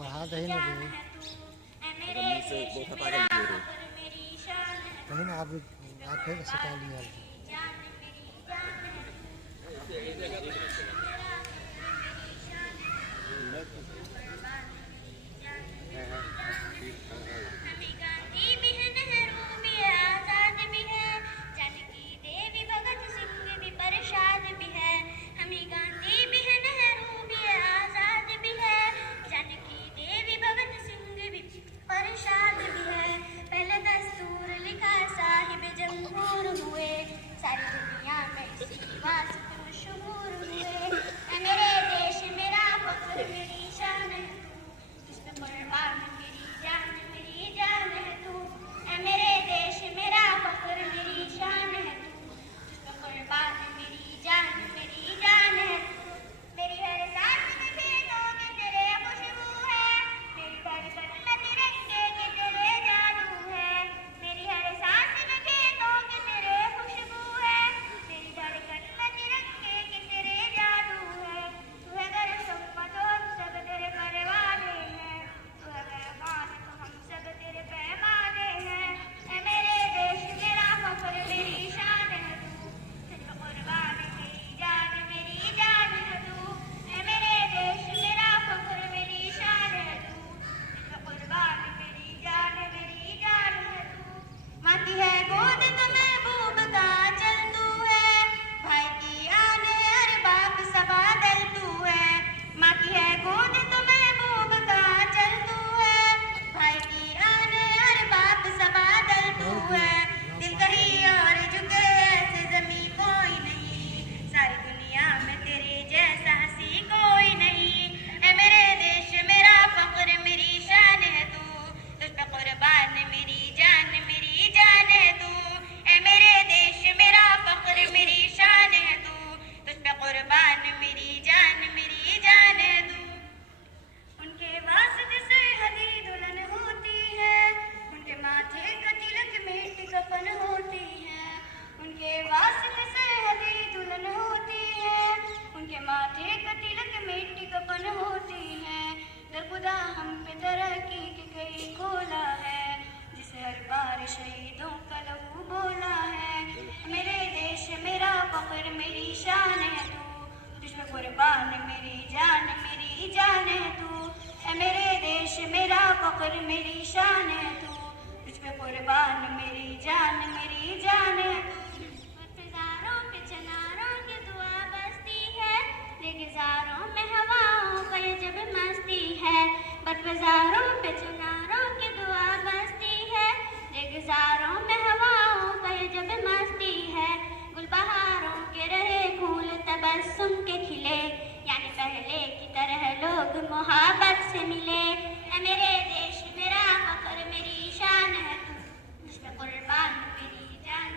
बढ़ा दही ना दे कहीं ना आप फिर सटा लिया माथे का तिलक मिट्टी कफन होती है। दर खुदा हम पे तरक्की की कई खोला है, जिसे हर बार शहीदों का लहू बोला है। मेरे देश मेरा फख्र मेरी शान है तू, तुझ पे कुर्बान मेरी जान है तू। ऐ मेरे देश मेरा फख्र मेरी शान है तू, तुझ पे कुर्बान मेरी जान है तू। बाजारों में हवाओं का ये जब मस्ती है, बट बाजारों पे चनारों की दुआ बसती है। रेगिजारों में हवाओं का ये जब मस्ती है, गुलबहारों के रहे फूल तबस्सुम के खिले, यानी पहले की तरह लोग मोहब्बत से मिले। ऐ मेरे देश मेरा फख्र मेरी शान है तू, जिसमें कुर्बान मेरी जान